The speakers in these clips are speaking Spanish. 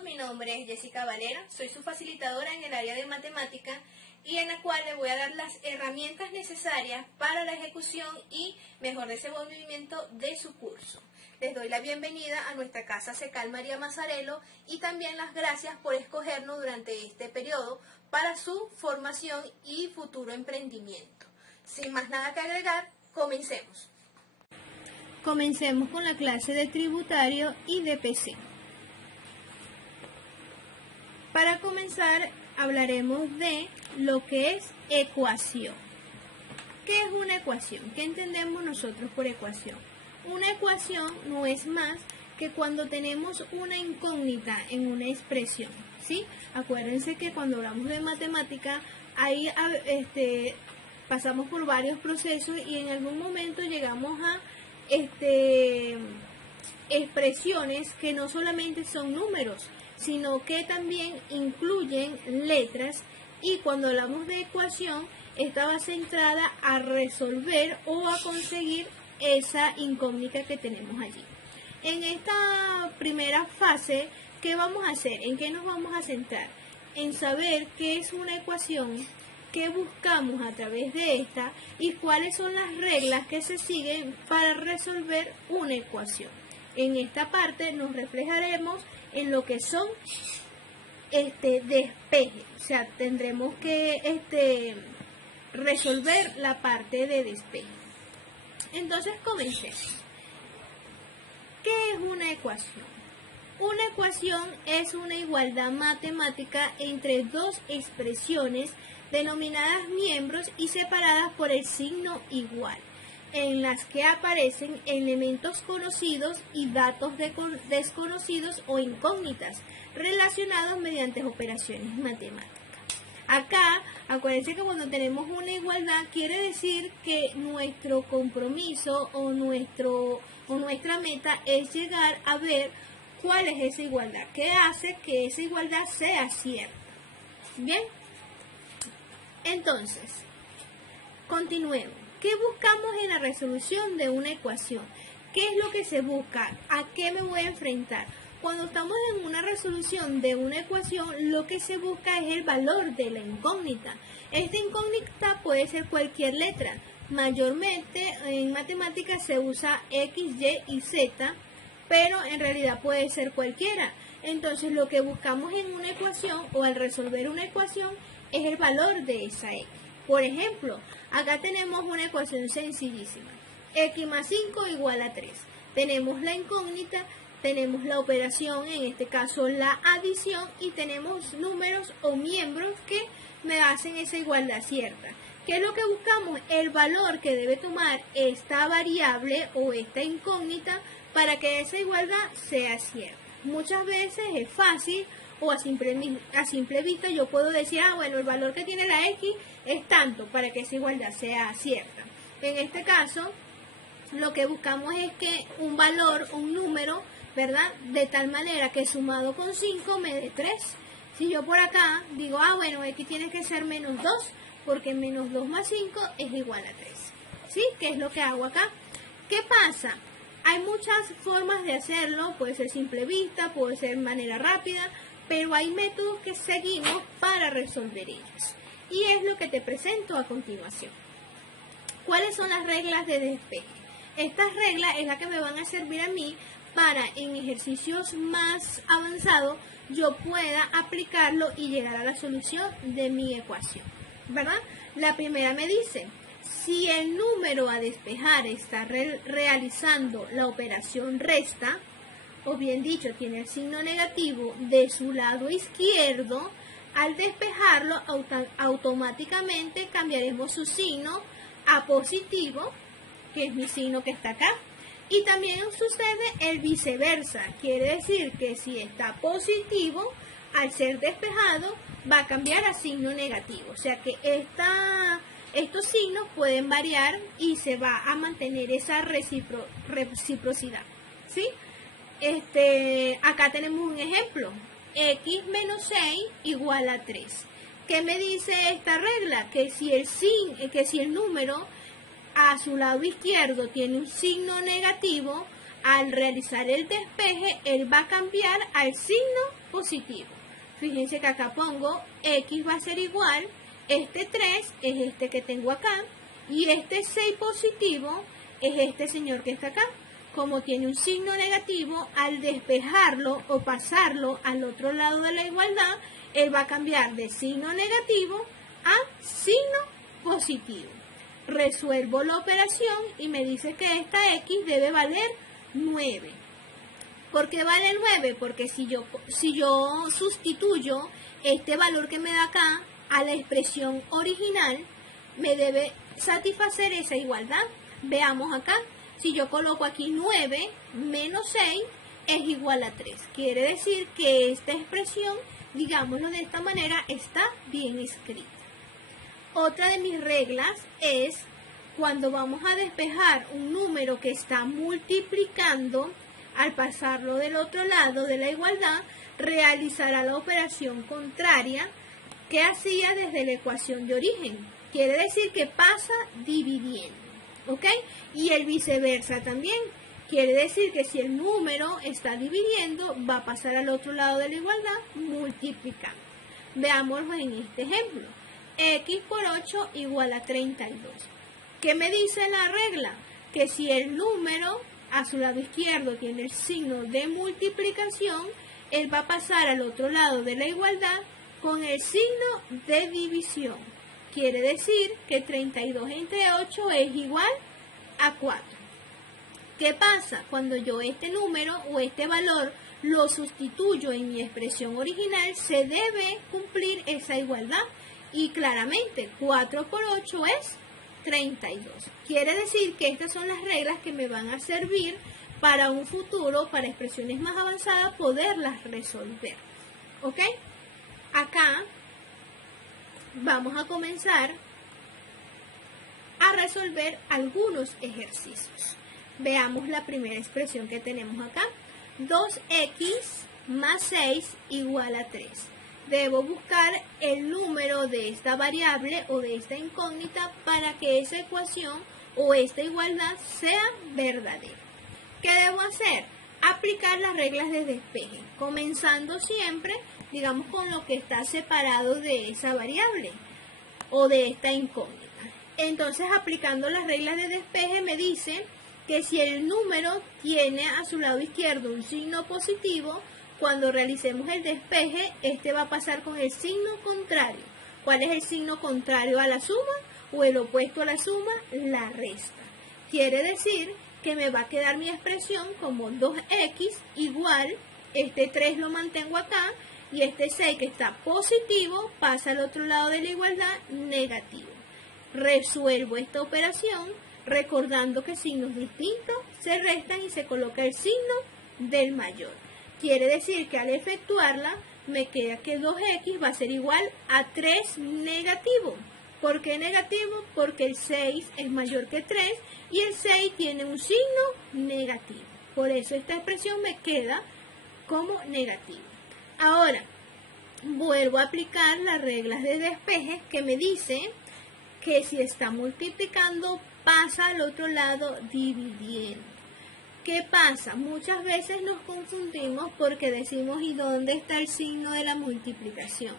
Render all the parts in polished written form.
todos, mi nombre es Jessica Valera, soy su facilitadora en el área de matemática y en la cual le voy a dar las herramientas necesarias para la ejecución y mejor desenvolvimiento de su curso. Les doy la bienvenida a nuestra casa CECAL María Mazzarello y también las gracias por escogernos durante este periodo para su formación y futuro emprendimiento. Sin más nada que agregar, comencemos. Comencemos con la clase de tributario y de PC. Para comenzar, hablaremos de lo que es ecuación. ¿Qué es una ecuación? ¿Qué entendemos nosotros por ecuación? Una ecuación no es más que cuando tenemos una incógnita en una expresión, ¿sí? Acuérdense que cuando hablamos de matemática, ahí pasamos por varios procesos y en algún momento llegamos a expresiones que no solamente son números, sino que también incluyen letras, y cuando hablamos de ecuación, esta va centrada a resolver o a conseguir esa incógnita que tenemos allí. En esta primera fase, ¿qué vamos a hacer? ¿En qué nos vamos a centrar? En saber qué es una ecuación, qué buscamos a través de esta y cuáles son las reglas que se siguen para resolver una ecuación. En esta parte nos reflejaremos en lo que son despeje, o sea, tendremos que resolver la parte de despeje. Entonces comencemos. ¿Qué es una ecuación? Una ecuación es una igualdad matemática entre dos expresiones denominadas miembros y separadas por el signo igual, en las que aparecen elementos conocidos y datos desconocidos o incógnitas relacionados mediante operaciones matemáticas. Acá, acuérdense que cuando tenemos una igualdad quiere decir que nuestro compromiso o nuestra meta es llegar a ver cuál es esa igualdad, qué hace que esa igualdad sea cierta. Bien, entonces, continuemos. ¿Qué buscamos en la resolución de una ecuación? ¿Qué es lo que se busca? ¿A qué me voy a enfrentar? Cuando estamos en una resolución de una ecuación, lo que se busca es el valor de la incógnita. Esta incógnita puede ser cualquier letra. Mayormente en matemáticas se usa X, Y y Z, pero en realidad puede ser cualquiera. Entonces lo que buscamos en una ecuación o al resolver una ecuación es el valor de esa X. Por ejemplo, acá tenemos una ecuación sencillísima. X más 5 igual a 3. Tenemos la incógnita, tenemos la operación, en este caso la adición, y tenemos números o miembros que me hacen esa igualdad cierta. ¿Qué es lo que buscamos? El valor que debe tomar esta variable o esta incógnita para que esa igualdad sea cierta. Muchas veces es fácil o a simple vista yo puedo decir, bueno, el valor que tiene la X es tanto para que esa igualdad sea cierta. En este caso, lo que buscamos es que un valor, un número, ¿verdad? De tal manera que sumado con 5 me dé 3. Si yo por acá digo, bueno, X tiene que ser menos 2, porque menos 2 más 5 es igual a 3. ¿Sí? ¿Qué es lo que hago acá? ¿Qué pasa? Hay muchas formas de hacerlo, puede ser simple vista, puede ser manera rápida, pero hay métodos que seguimos para resolver ellos. Y es lo que te presento a continuación. ¿Cuáles son las reglas de despeje? Estas reglas es la que me van a servir a mí para en ejercicios más avanzados yo pueda aplicarlo y llegar a la solución de mi ecuación, ¿verdad? La primera me dice, si el número a despejar está realizando la operación resta, o bien dicho, tiene el signo negativo de su lado izquierdo, al despejarlo automáticamente cambiaremos su signo a positivo, que es mi signo que está acá. Y también sucede el viceversa, quiere decir que si está positivo, al ser despejado, va a cambiar a signo negativo. O sea que estos signos pueden variar y se va a mantener esa reciprocidad, ¿sí? Acá tenemos un ejemplo, X menos 6 igual a 3. ¿Qué me dice esta regla? Que si el número a su lado izquierdo tiene un signo negativo, al realizar el despeje, él va a cambiar al signo positivo. Fíjense que acá pongo x va a ser igual, este 3 es este que tengo acá, y este 6 positivo es este señor que está acá. Como tiene un signo negativo, al despejarlo o pasarlo al otro lado de la igualdad, él va a cambiar de signo negativo a signo positivo. Resuelvo la operación y me dice que esta x debe valer 9. ¿Por qué vale 9? Porque si yo sustituyo este valor que me da acá a la expresión original, me debe satisfacer esa igualdad. Veamos acá, si yo coloco aquí 9 menos 6 es igual a 3. Quiere decir que esta expresión, digámoslo de esta manera, está bien escrita. Otra de mis reglas es cuando vamos a despejar un número que está multiplicando, al pasarlo del otro lado de la igualdad, realizará la operación contraria que hacía desde la ecuación de origen. Quiere decir que pasa dividiendo, ¿ok? Y el viceversa también. Quiere decir que si el número está dividiendo, va a pasar al otro lado de la igualdad multiplicando. Veámoslo en este ejemplo. X por 8 igual a 32. ¿Qué me dice la regla? Que si el número a su lado izquierdo tiene el signo de multiplicación, él va a pasar al otro lado de la igualdad con el signo de división. Quiere decir que 32 entre 8 es igual a 4. ¿Qué pasa? Cuando yo este número o este valor lo sustituyo en mi expresión original, se debe cumplir esa igualdad. Y claramente 4 por 8 es 32. Quiere decir que estas son las reglas que me van a servir para un futuro, para expresiones más avanzadas, poderlas resolver. ¿Ok? Acá vamos a comenzar a resolver algunos ejercicios. Veamos la primera expresión que tenemos acá. 2x más 6 igual a 3. Debo buscar el número de esta variable o de esta incógnita para que esa ecuación o esta igualdad sea verdadera. ¿Qué debo hacer? Aplicar las reglas de despeje, comenzando siempre, digamos, con lo que está separado de esa variable o de esta incógnita. Entonces, aplicando las reglas de despeje, me dice que si el número tiene a su lado izquierdo un signo positivo, cuando realicemos el despeje, este va a pasar con el signo contrario. ¿Cuál es el signo contrario a la suma? O el opuesto a la suma, la resta. Quiere decir que me va a quedar mi expresión como 2x igual, este 3 lo mantengo acá, y este 6 que está positivo pasa al otro lado de la igualdad negativo. Resuelvo esta operación recordando que signos distintos se restan y se coloca el signo del mayor. Quiere decir que al efectuarla me queda que 2x va a ser igual a 3 negativo. ¿Por qué negativo? Porque el 6 es mayor que 3 y el 6 tiene un signo negativo. Por eso esta expresión me queda como negativa. Ahora, vuelvo a aplicar las reglas de despeje que me dicen que si está multiplicando pasa al otro lado dividiendo. ¿Qué pasa? Muchas veces nos confundimos porque decimos ¿y dónde está el signo de la multiplicación?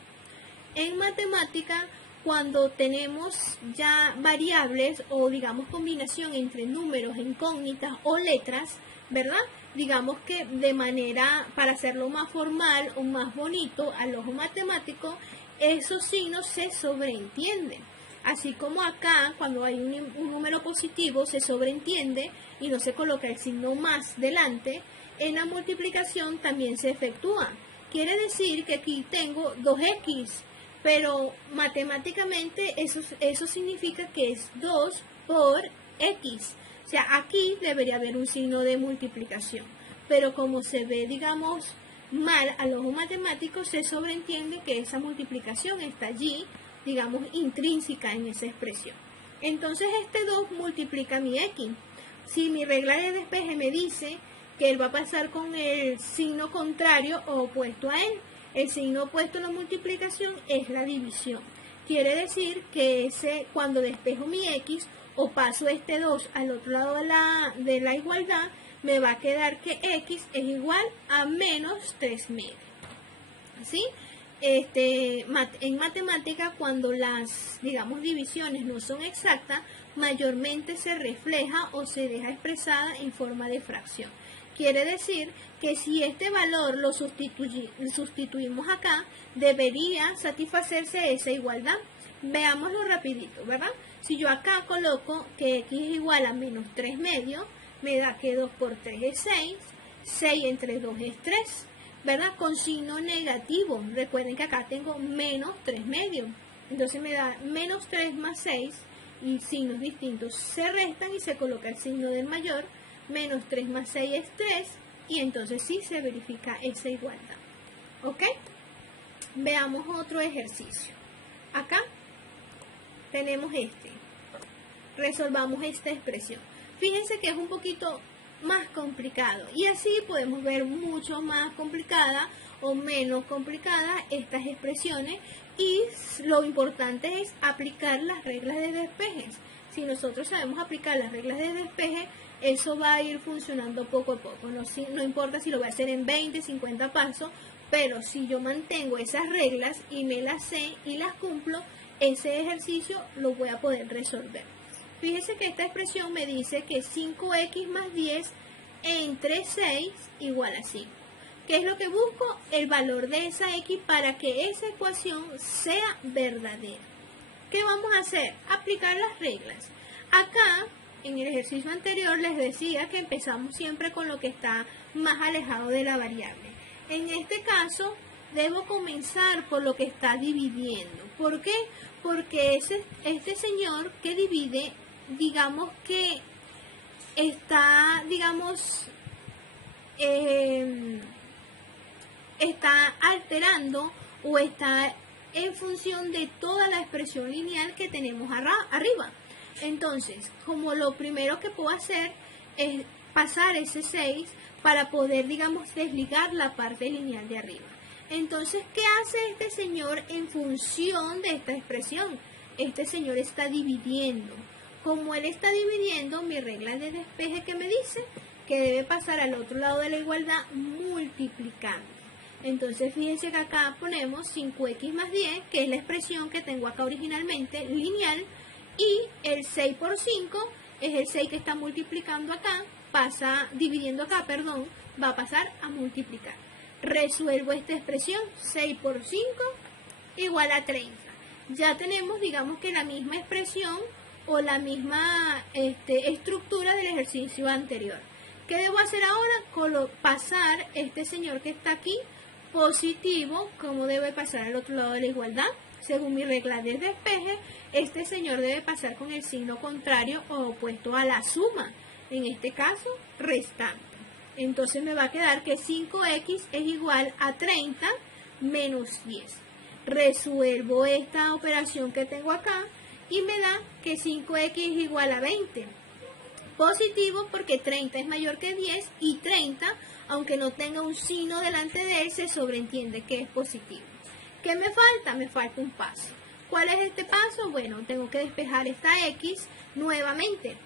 En matemática, cuando tenemos ya variables o digamos combinación entre números, incógnitas o letras, ¿verdad? Digamos que de manera, para hacerlo más formal o más bonito al ojo matemático, esos signos se sobreentienden. Así como acá, cuando hay un número positivo, se sobreentiende y no se coloca el signo más delante, en la multiplicación también se efectúa. Quiere decir que aquí tengo 2x, pero matemáticamente eso significa que es 2 por x. O sea, aquí debería haber un signo de multiplicación. Pero como se ve, digamos, mal al ojo matemático, se sobreentiende que esa multiplicación está allí, digamos, intrínseca en esa expresión. Entonces este 2 multiplica mi x. Si mi regla de despeje me dice que él va a pasar con el signo contrario o opuesto a él, el signo opuesto a la multiplicación es la división. Quiere decir que cuando despejo mi x o paso este 2 al otro lado de la igualdad, me va a quedar que x es igual a menos 3 medios. ¿sí? En matemática, cuando las, digamos, divisiones no son exactas, mayormente se refleja o se deja expresada en forma de fracción. Quiere decir que si este valor lo sustituimos acá, debería satisfacerse esa igualdad. Veámoslo rapidito, ¿verdad? Si yo acá coloco que x es igual a menos 3 medios, me da que 2 por 3 es 6, 6 entre 2 es 3, ¿verdad? Con signo negativo. Recuerden que acá tengo menos 3 medios. Entonces me da menos 3 más 6 y signos distintos se restan y se coloca el signo del mayor. Menos 3 más 6 es 3 y entonces sí se verifica esa igualdad. ¿Ok? Veamos otro ejercicio. Acá tenemos resolvamos esta expresión. Fíjense que es un poquito más complicado y así podemos ver mucho más complicada o menos complicada estas expresiones, y lo importante es aplicar las reglas de despejes. Si nosotros sabemos aplicar las reglas de despeje, eso va a ir funcionando poco a poco. No importa si lo voy a hacer en 20, 50 pasos, pero si yo mantengo esas reglas y me las sé y las cumplo, ese ejercicio lo voy a poder resolver. Fíjense que esta expresión me dice que 5x más 10 entre 6 igual a 5. ¿Qué es lo que busco? El valor de esa x para que esa ecuación sea verdadera. ¿Qué vamos a hacer? Aplicar las reglas. Acá, en el ejercicio anterior, les decía que empezamos siempre con lo que está más alejado de la variable. En este caso, debo comenzar por lo que está dividiendo. ¿Por qué? Porque este señor que divide, digamos que está, está alterando o está en función de toda la expresión lineal que tenemos arriba. Entonces, como lo primero que puedo hacer es pasar ese 6 para poder, desligar la parte lineal de arriba. Entonces, ¿qué hace este señor en función de esta expresión? Este señor está dividiendo. Como él está dividiendo, mi regla de despeje que me dice que debe pasar al otro lado de la igualdad multiplicando. Entonces, fíjense que acá ponemos 5x más 10, que es la expresión que tengo acá originalmente, lineal, y el 6 por 5 es el 6 que está multiplicando acá, dividiendo acá, va a pasar a multiplicar. Resuelvo esta expresión, 6 por 5 igual a 30. Ya tenemos, que la misma expresión o la misma estructura del ejercicio anterior. ¿Qué debo hacer ahora? Pasar este señor que está aquí, positivo, como debe pasar al otro lado de la igualdad. Según mi regla de despeje, este señor debe pasar con el signo contrario o opuesto a la suma. En este caso, restante. Entonces me va a quedar que 5x es igual a 30 menos 10. Resuelvo esta operación que tengo acá y me da que 5x es igual a 20. Positivo porque 30 es mayor que 10 y 30, aunque no tenga un signo delante de él, se sobreentiende que es positivo. ¿Qué me falta? Me falta un paso. ¿Cuál es este paso? Bueno, tengo que despejar esta x nuevamente.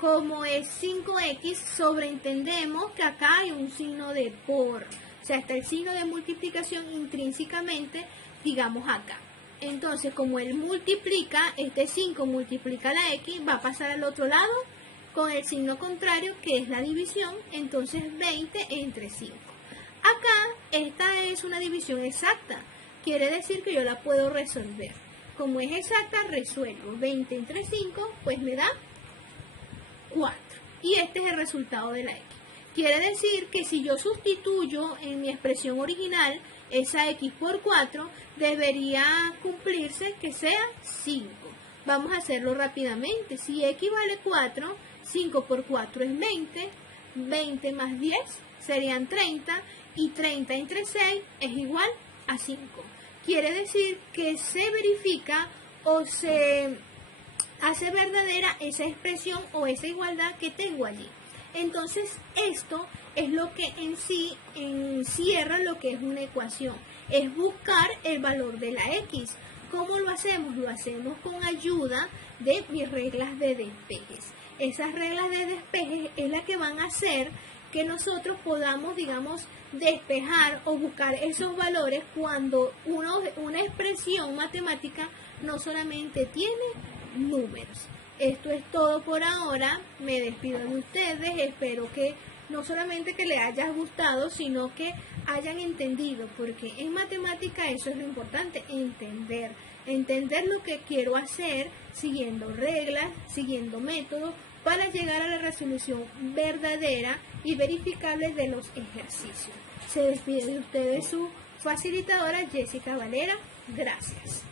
Como es 5x, sobreentendemos que acá hay un signo de por. O sea, está el signo de multiplicación intrínsecamente, acá. Entonces, como él multiplica, este 5 multiplica la x, va a pasar al otro lado con el signo contrario, que es la división. Entonces, 20 entre 5. Acá, esta es una división exacta. Quiere decir que yo la puedo resolver. Como es exacta, resuelvo. 20 entre 5, pues me da 4. Y este es el resultado de la x. Quiere decir que si yo sustituyo en mi expresión original esa x por 4, debería cumplirse que sea 5. Vamos a hacerlo rápidamente. Si x vale 4, 5 por 4 es 20. 20 más 10 serían 30. Y 30 entre 6 es igual a 5. Quiere decir que se verifica o se hace verdadera esa expresión o esa igualdad que tengo allí. Entonces, esto es lo que en sí encierra lo que es una ecuación. Es buscar el valor de la x. ¿Cómo lo hacemos? Lo hacemos con ayuda de mis reglas de despejes. Esas reglas de despejes es la que van a hacer que nosotros podamos, digamos, despejar o buscar esos valores cuando una expresión matemática no solamente tiene números. Esto es todo por ahora, me despido de ustedes, espero que no solamente que les haya gustado, sino que hayan entendido, porque en matemática eso es lo importante, entender lo que quiero hacer, siguiendo reglas, siguiendo métodos, para llegar a la resolución verdadera y verificable de los ejercicios. Se despide de ustedes su facilitadora Jessica Valera. Gracias.